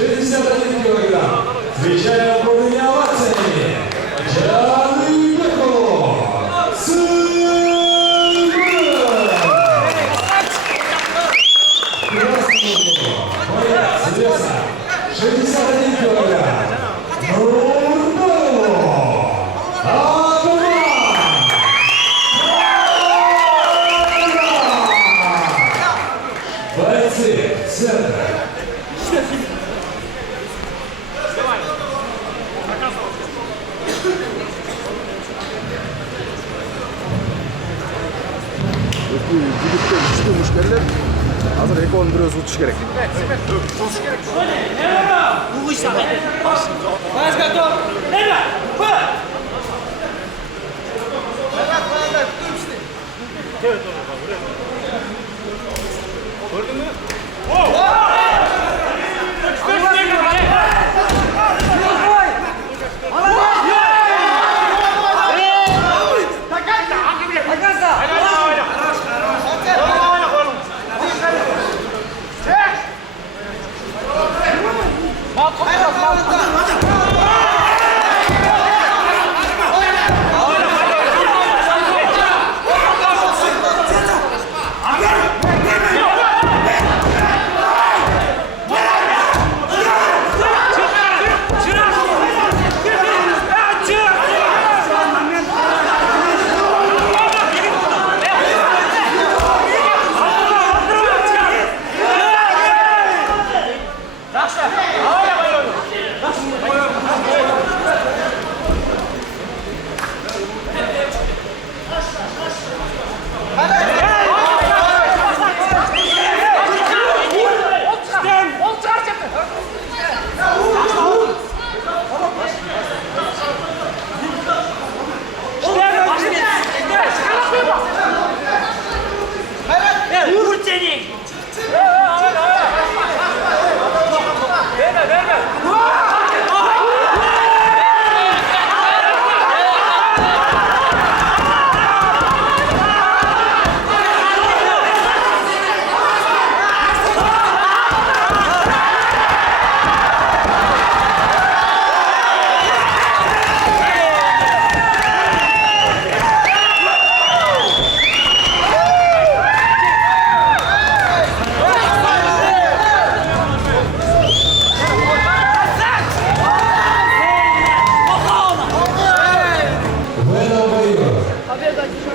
61 килограмм. Встречаем бурными овациями. Джаныбеков. Боец веса 61 килограмм. Бойцы центра. Жігіттер күшті мушкерлер. Азыр экоонун бирөөсү утуш керек.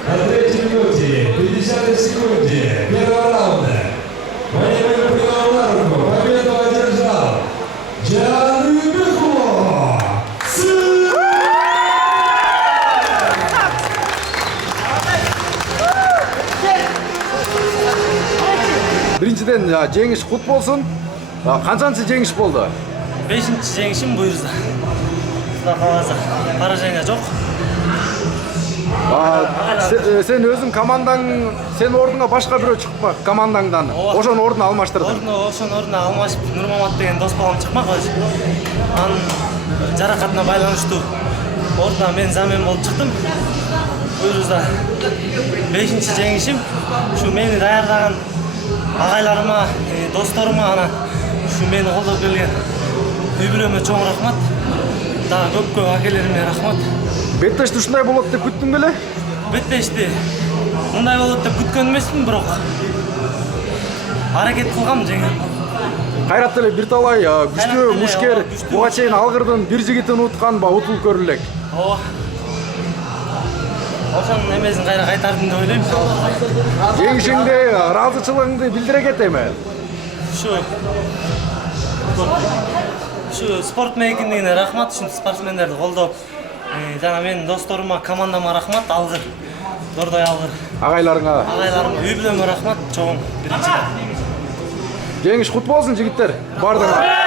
На третьей минуте, 50 секунде первого раунда. Боевой принял на руку, победу одержал Джаныбеков. Биринчиден жеңиш кут болсун. Канчанчы жеңиш болду? 5-ші жеңішім бұйырса. Құда қаласа. Поражение жоқ. Сен өзүң командаң, сен ордуңа башка бирөө чыкпа командаңдан. Ошонун ордун алмаштырдың. Ошонун ордуна алмашып, Нурмамат деген дос балам чыкмак өзү. Анын жаракатына байланыштуу ордуна мен замен болуп чыктым. Бұйырса 5-ші жеңишим. Ушу мени даярдаган агайларыма, досторума, ана ушу мени колдоп келген үй-бүлөмө чоң рахмат. Дагы көп акелериме рахмат. Беттешти ушундай болот деп күттүң беле? Беттешти мындай болот деп күткөн эмесмин, бирок аракет кылгам жеңем. Кайрат эле бир талай күчтүү мушкер буга чейин алгырдын бир жигитин утканба утулуп көрүлөк. Ооба. Ошонун эмесин кайра кайтардым деп ойлойм. Жеңишиңде ыраазычылыгыңды билдире кетеме? Ушу спорт мейкиндигине рахмат, ушинтип спортсмендерди колдоп, жана менин досторума, командама рахмат, алгыр. Дордой алгыр. Агайларыңа. Агайларым үй-бүлөмө рахмат, чоң биринчиден. Жеңиш кут болсун жигиттер. Бардыңар.